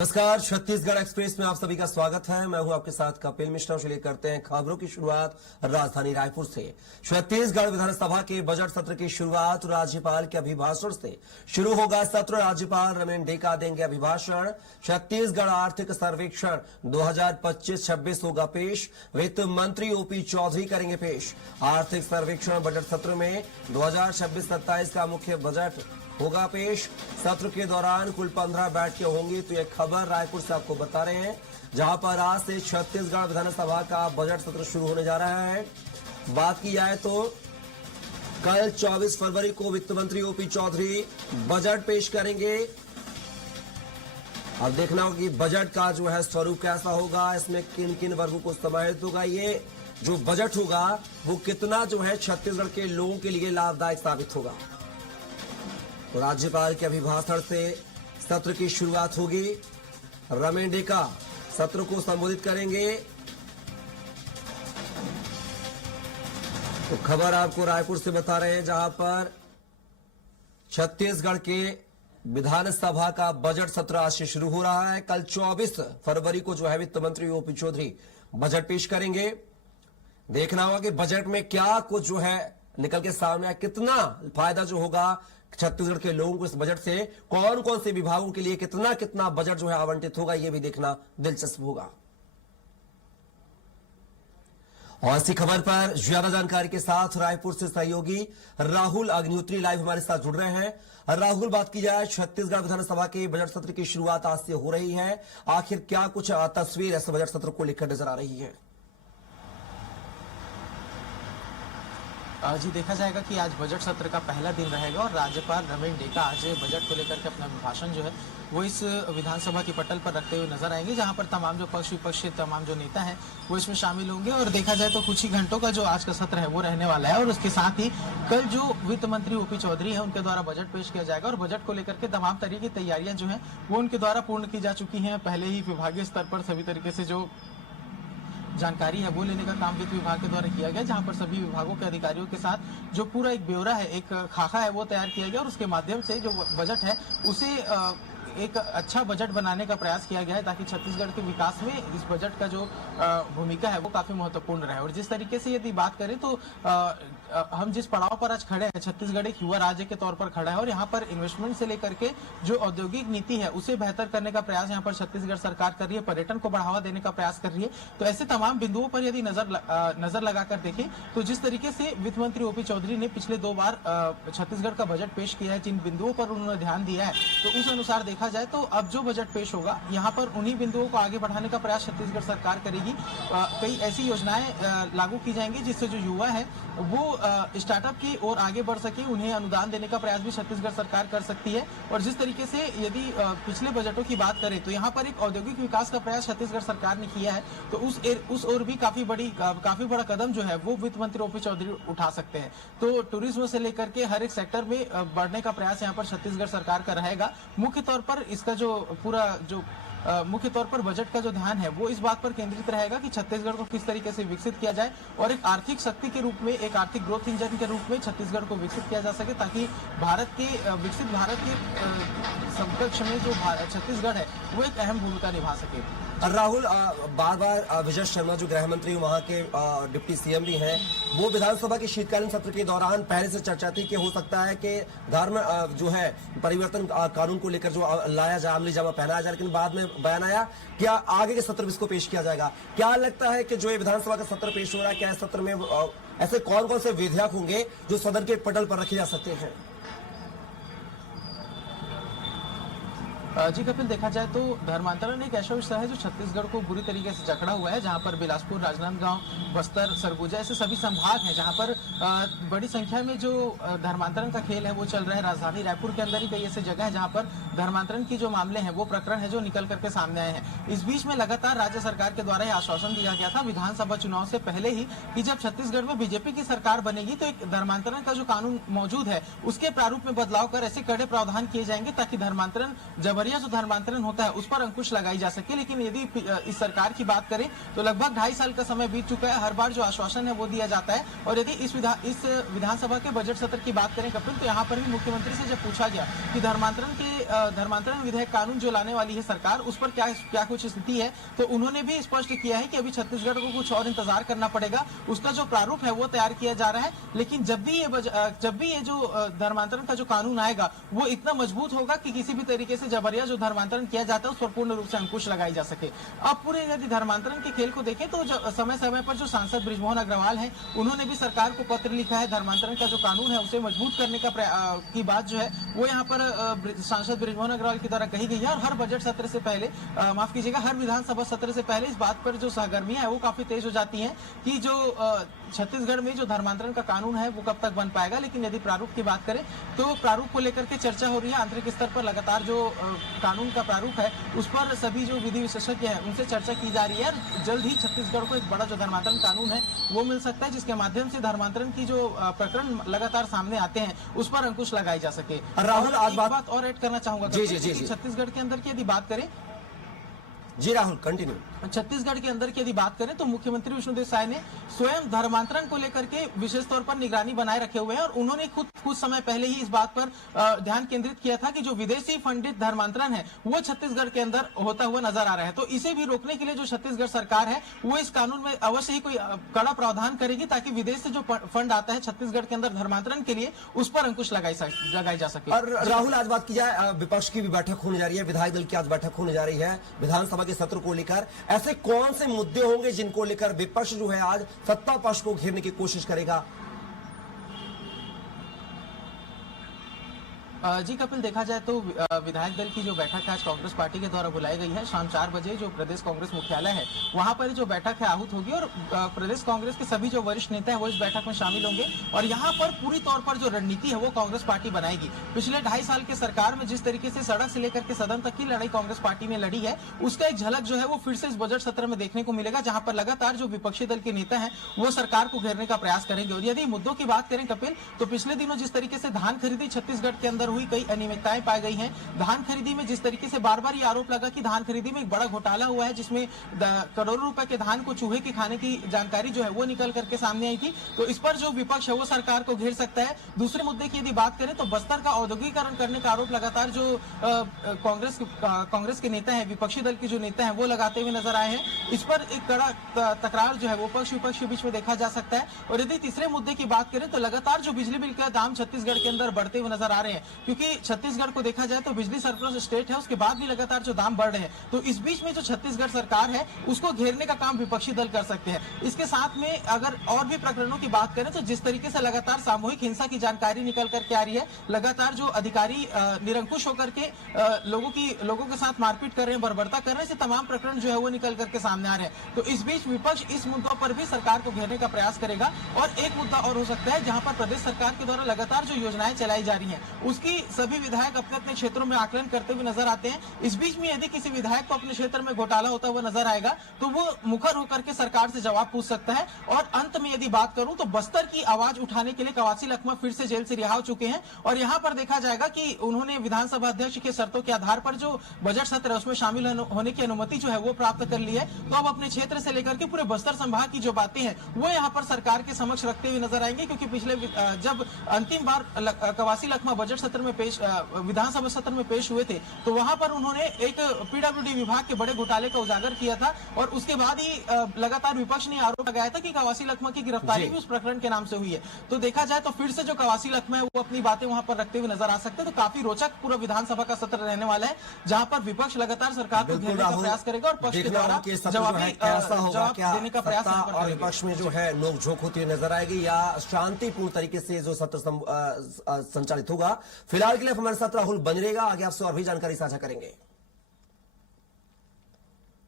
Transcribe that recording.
नमस्कार, छत्तीसगढ़ एक्सप्रेस में आप सभी का स्वागत है। मैं हूं आपके साथ कपिल मिश्रा। चलिए करते हैं खबरों की शुरुआत राजधानी रायपुर से। छत्तीसगढ़ विधानसभा के बजट सत्र की शुरुआत राज्यपाल के अभिभाषण से शुरू होगा सत्र। राज्यपाल रमेन डेका देंगे अभिभाषण। छत्तीसगढ़ आर्थिक सर्वेक्षण 2025-26 होगा पेश। वित्त मंत्री ओपी चौधरी करेंगे पेश। आर्थिक सर्वेक्षण बजट सत्र में 2026-27 का मुख्य बजट होगा पेश। सत्र के दौरान कुल 15 बैठकें होंगी। तो यह खबर रायपुर से आपको बता रहे हैं, जहां पर आज से छत्तीसगढ़ विधानसभा का बजट सत्र शुरू होने जा रहा है। बात की जाए तो कल 24 फरवरी को वित्त मंत्री ओपी चौधरी बजट पेश करेंगे। अब देखना होगा कि बजट का जो है स्वरूप कैसा होगा, इसमें किन किन वर्गों को समाहित होगा। ये जो बजट होगा वो कितना जो है छत्तीसगढ़ के लोगों के लिए लाभदायक साबित होगा। तो राज्यपाल के अभिभाषण से सत्र की शुरुआत होगी। रमेन डेका सत्र को संबोधित करेंगे। तो खबर आपको रायपुर से बता रहे हैं, जहां पर छत्तीसगढ़ के विधानसभा का बजट सत्र आज से शुरू हो रहा है। कल 24 फरवरी को जो है वित्त मंत्री ओपी चौधरी बजट पेश करेंगे। देखना होगा कि बजट में क्या कुछ जो है निकल के सामने आए, कितना फायदा जो होगा छत्तीसगढ़ के लोगों को इस बजट से, कौन कौन से विभागों के लिए कितना कितना बजट जो है आवंटित होगा, यह भी देखना दिलचस्प होगा। और इसी खबर पर ज्यादा जानकारी के साथ रायपुर से सहयोगी राहुल अग्निहोत्री लाइव हमारे साथ जुड़ रहे हैं। राहुल, बात की जाए छत्तीसगढ़ विधानसभा के बजट सत्र की शुरुआत आज से हो रही है। आखिर क्या कुछ तस्वीर इस बजट सत्र को लेकर नजर आ रही है? जी, देखा जाएगा कि आज बजट सत्र का पहला दिन रहेगा और राज्यपाल रमेन डेका आज बजट को लेकर के अपना भाषण जो है वो इस विधानसभा की पटल पर रखते हुए नजर आएंगे, जहां पर तमाम जो पक्ष विपक्ष के तमाम जो नेता हैं वो इसमें शामिल होंगे। और देखा जाए तो कुछ ही घंटों का जो आज का सत्र है वो रहने वाला है। और उसके साथ ही कल जो वित्त मंत्री ओपी चौधरी है उनके द्वारा बजट पेश किया जाएगा और बजट को लेकर के तमाम तरह की तैयारियां जो है वो उनके द्वारा पूर्ण की जा चुकी है। पहले ही विभागीय स्तर पर सभी तरीके से जो जानकारी है वो लेने का काम वित्त विभाग के द्वारा किया गया, जहां पर सभी विभागों के अधिकारियों के साथ जो पूरा एक ब्यौरा है, एक खाका है वो तैयार किया गया और उसके माध्यम से जो बजट है उसे एक अच्छा बजट बनाने का प्रयास किया गया है, ताकि छत्तीसगढ़ के विकास में इस बजट का जो भूमिका है वो काफी महत्वपूर्ण रहे। और जिस तरीके से यदि बात करें तो हम जिस पड़ाव पर आज खड़े हैं, छत्तीसगढ़ एक युवा राज्य के तौर पर खड़ा है और यहाँ पर इन्वेस्टमेंट से लेकर के जो औद्योगिक नीति है उसे बेहतर करने का प्रयास यहाँ पर छत्तीसगढ़ सरकार कर रही है, पर्यटन को बढ़ावा देने का प्रयास कर रही है। तो ऐसे तमाम बिंदुओं पर यदि नजर लगाकर देखें तो जिस तरीके से वित्त मंत्री ओपी चौधरी ने पिछले 2 बार छत्तीसगढ़ का बजट पेश किया है, जिन बिंदुओं पर उन्होंने ध्यान दिया है, तो उस अनुसार देखा जाए तो अब जो बजट पेश होगा यहाँ पर उन्हीं बिंदुओं को आगे बढ़ाने का प्रयास छत्तीसगढ़ सरकार करेगी। कई ऐसी योजनाएं लागू की जाएंगी जिससे जो युवा है वो स्टार्टअप की ओर आगे बढ़ सके, उन्हें अनुदान देने का प्रयास भी छत्तीसगढ़ सरकार कर सकती है। और जिस तरीके से यदि पिछले बजटों की बात करें तो यहाँ पर एक औद्योगिक विकास का प्रयास छत्तीसगढ़ सरकार ने किया है, तो उस ओर भी काफी बड़ा कदम जो है वो वित्त मंत्री ओपी चौधरी उठा सकते हैं। तो टूरिज्म से लेकर के हर एक सेक्टर में बढ़ने का प्रयास यहाँ पर छत्तीसगढ़ सरकार का रहेगा। मुख्य तौर पर इसका जो पूरा जो मुख्य तौर पर बजट का जो ध्यान है वो इस बात पर केंद्रित रहेगा कि छत्तीसगढ़ को किस तरीके से विकसित किया जाए और एक आर्थिक शक्ति के रूप में, एक आर्थिक ग्रोथ इंजन के रूप में छत्तीसगढ़ को विकसित किया जा सके, ताकि विकसित भारत के समकक्ष में जो छत्तीसगढ़ है वो एक अहम भूमिका निभा सके। राहुल, बार बार विजय शर्मा जो गृह मंत्री वहां के डिप्टी सीएम भी हैं, वो विधानसभा के शीतकालीन सत्र के दौरान पहले से चर्चा थी कि हो सकता है कि धर्म जो है परिवर्तन कानून को लेकर जो लाया जाए, अमली जामा पहनाया जाए, लेकिन बाद में बयान आया कि आगे के सत्र में इसको पेश किया जाएगा। क्या लगता है कि जो ये विधानसभा का सत्र पेश हो रहा है, क्या इस सत्र में ऐसे कौन कौन से विधेयक होंगे जो सदन के पटल पर रखे जा सकते हैं? जी कपिल, देखा जाए तो धर्मांतरण एक ऐसा विषय है जो छत्तीसगढ़ को बुरी तरीके से जकड़ा हुआ है, जहां पर बिलासपुर, राजनांदगांव, बस्तर, सरगुजा ऐसे सभी संभाग हैं जहां पर बड़ी संख्या में जो धर्मांतरण का खेल है वो चल रहा है। राजधानी रायपुर के अंदर ही कई ऐसे जगह है जहां पर धर्मांतरण की जो मामले हैं वो प्रकरण है जो निकल करके सामने आए हैं। इस बीच में लगातार राज्य सरकार के द्वारा आश्वासन दिया गया था विधानसभा चुनाव से पहले ही कि जब छत्तीसगढ़ में बीजेपी की सरकार बनेगी तो एक धर्मांतरण का जो कानून मौजूद है उसके प्रारूप में बदलाव कर ऐसे कड़े प्रावधान किए जाएंगे ताकि धर्मांतरण जबरी जबरिया जो धर्मांतरण होता है उस पर अंकुश लगाई जा सके। लेकिन यदि इस सरकार की बात करें तो लगभग 2.5 साल का समय बीत चुका है, हर बार जो आश्वासन है वो दिया जाता है। और यदि इस विधानसभा के बजट सत्र की बात करें कपिल, तो यहाँ पर भी मुख्यमंत्री से जब पूछा गया कि धर्मांतरण विधेयक कानून जो लाने वाली है सरकार, उस पर क्या कुछ स्थिति है, तो उन्होंने भी स्पष्ट किया है कि अभी छत्तीसगढ़ को कुछ और इंतजार करना पड़ेगा, उसका जो प्रारूप है वो तैयार किया जा रहा है। लेकिन जब भी ये जो धर्मांतरण का जो कानून आएगा वो इतना मजबूत होगा कि किसी भी तरीके से जबरिया जो धर्मांतरण किया जाता है उस पर पूर्ण रूप से अंकुश लगाई जा सके। अब पूरे यदि धर्मांतरण के खेल को देखें तो समय समय पर जो सांसद बृजमोहन अग्रवाल हैं उन्होंने भी सरकार को पत्र लिखा है। धर्मांतरण का जो कानून है उसे मजबूत करने की बात जो है वो यहाँ पर सांसद बृजमोहन अग्रवाल के द्वारा कही गई है। और हर बजट सत्र से पहले, माफ कीजिएगा, हर विधानसभा सत्र से पहले इस बात पर जो सहगर्मियां है वो काफी तेज हो जाती हैं कि जो छत्तीसगढ़ में जो धर्मांतरण का कानून है वो कब तक बन पाएगा। लेकिन यदि प्रारूप की बात करें तो प्रारूप को लेकर के चर्चा हो रही है आंतरिक स्तर पर। लगातार जो कानून का प्रारूप है उस पर सभी जो विधि विशेषज्ञ हैं उनसे चर्चा की जा रही है। जल्द ही छत्तीसगढ़ को एक बड़ा जो धर्मांतरण कानून है वो मिल सकता है, जिसके माध्यम से धर्मांतरण की जो प्रकरण लगातार सामने आते हैं उस पर अंकुश लगाई जा सके। राहुल, आज बात और ऐड करना चाहूंगा जी। छत्तीसगढ़ के अंदर की यदि बात करें, जी राहुल कंटिन्यू। छत्तीसगढ़ के अंदर की यदि बात करें तो मुख्यमंत्री विष्णुदेव साय ने स्वयं धर्मांतरण को लेकर के विशेष तौर पर निगरानी बनाए रखे हुए हैं। और उन्होंने खुद कुछ समय पहले ही इस बात पर ध्यान केंद्रित किया था कि जो विदेशी फंडित धर्मांतरण है वो छत्तीसगढ़ के अंदर होता हुआ नजर आ रहा है। तो इसे भी रोकने के लिए जो छत्तीसगढ़ सरकार है वो इस कानून में अवश्य ही कोई कड़ा प्रावधान करेगी ताकि विदेश से जो फंड आता है छत्तीसगढ़ के अंदर धर्मांतरण के लिए उस पर अंकुश लगाई जा सके। और राहुल, आज बात की जाए, विपक्ष की भी बैठक होने जा रही है, विधायक दल की आज बैठक होने जा रही है विधानसभा के सत्र को लेकर। ऐसे कौन से मुद्दे होंगे जिनको लेकर विपक्ष जो है आज सत्ता पक्ष को घेरने की कोशिश करेगा? जी कपिल, देखा जाए तो विधायक दल की जो बैठक आज कांग्रेस पार्टी के द्वारा बुलाई गई है, शाम 4 बजे जो प्रदेश कांग्रेस मुख्यालय है वहां पर जो बैठक है आहूत होगी। और प्रदेश कांग्रेस के सभी जो वरिष्ठ नेता है वो इस बैठक में शामिल होंगे। और यहाँ पर पूरी तौर पर जो रणनीति है वो कांग्रेस पार्टी बनाएगी। पिछले 2.5 साल के सरकार में जिस तरीके से सड़क से लेकर के सदन तक की लड़ाई कांग्रेस पार्टी ने लड़ी है उसका एक झलक जो है वो फिर से इस बजट सत्र में देखने को मिलेगा, जहां पर लगातार जो विपक्षी दल के नेता है वो सरकार को घेरने का प्रयास करेंगे। और यदि मुद्दों की बात करें कपिल, तो पिछले दिनों जिस तरीके से धान खरीदी छत्तीसगढ़ के अंदर हुई, कई अनियमितताएं पाई गई हैं। धान खरीदी में जिस तरीके से बार बार ये आरोप लगा कि धान खरीदी में एक बड़ा घोटाला हुआ है, जिसमें करोड़ों रुपए के धान को चूहे के खाने की जानकारी जो है वो निकल करके सामने आई थी। तो इस पर जो विपक्ष है वो सरकार को घेर सकता है। दूसरे मुद्दे की यदि बात करें तो बस्तर का औद्योगिकरण करने का आरोप लगातार जो कांग्रेस के नेता है, विपक्षी दल के जो नेता है वो लगाते हुए नजर आए हैं। इस पर एक कड़ा तकरार जो है वो पक्ष विपक्ष के बीच में देखा जा सकता है। और यदि तीसरे मुद्दे की बात करें तो लगातार जो बिजली बिल का दाम छत्तीसगढ़ के अंदर बढ़ते हुए नजर आ रहे हैं, क्योंकि छत्तीसगढ़ को देखा जाए तो बिजली सरप्लस स्टेट है, उसके बाद भी लगातार जो दाम बढ़ रहे हैं। तो इस बीच में जो छत्तीसगढ़ सरकार है उसको घेरने का काम विपक्षी दल कर सकते हैं। इसके साथ में अगर और भी प्रकरणों की बात करें तो जिस तरीके से लगातार सामूहिक हिंसा की जानकारी निकल करके आ रही है, लगातार जो अधिकारी निरंकुश होकर के लोगों के साथ मारपीट कर रहे हैं, बर्बरता कर रहे हैं, ऐसे तमाम प्रकरण जो है वो निकल करके सामने आ रहे हैं। तो इस बीच विपक्ष इस मुद्दों पर भी सरकार को घेरने का प्रयास करेगा। और एक मुद्दा और हो सकता है जहां पर प्रदेश सरकार के द्वारा लगातार जो योजनाएं चलाई जा रही हैं उसकी सभी विधायक अपने अपने क्षेत्रों में आकलन करते हुए नजर आते हैं। इस बीच में यदि किसी विधायक को अपने क्षेत्र में घोटाला होता हुआ नजर आएगा तो वो मुखर होकर के सरकार से जवाब पूछ सकता है। और अंत में यदि बात करूं तो बस्तर की आवाज उठाने के लिए कवासी लखमा फिर से जेल से रिहा हो चुके हैं। और यहां पर देखा जाएगा कि उन्होंने विधानसभा अध्यक्ष के शर्तों के आधार पर जो बजट सत्र है उसमें शामिल होने की अनुमति जो है वो प्राप्त कर ली है। तो अब अपने क्षेत्र से लेकर के पूरे बस्तर संभाग की जो बातें हैं वो यहाँ पर सरकार के समक्ष रखते हुए नजर आएंगे। क्योंकि पिछले जब अंतिम बार कवासी लखमा बजट सत्र में विधानसभा सत्र में पेश हुए थे तो वहां पर उन्होंने एक पीडब्ल्यूडी विभाग के बड़े घोटाले का उजागर किया था। और उसके बाद ही लगातार विपक्ष ने आरोप लगाया था कि कवासी लखमा की गिरफ्तारी भी उस प्रकरण के नाम से हुई है। तो देखा जाए तो फिर से जो कवासी लखमा है वो अपनी बातें वहां पर रखते हुए नजर आ सकते हैं। तो काफी रोचक पूरा विधानसभा का सत्र रहने वाला है, जहां पर विपक्ष लगातार सरकार को घेरने का प्रयास करेगा और पक्ष के द्वारा जवाब देने का प्रयास और विपक्ष में जो है नोकझोंक होती हुई नजर आएगी या शांतिपूर्ण तरीके से जो सत्र संचालित होगा। फिलहाल के लिए हमारे साथ राहुल बन रहेगा, आगे आपसे और भी जानकारी साझा करेंगे।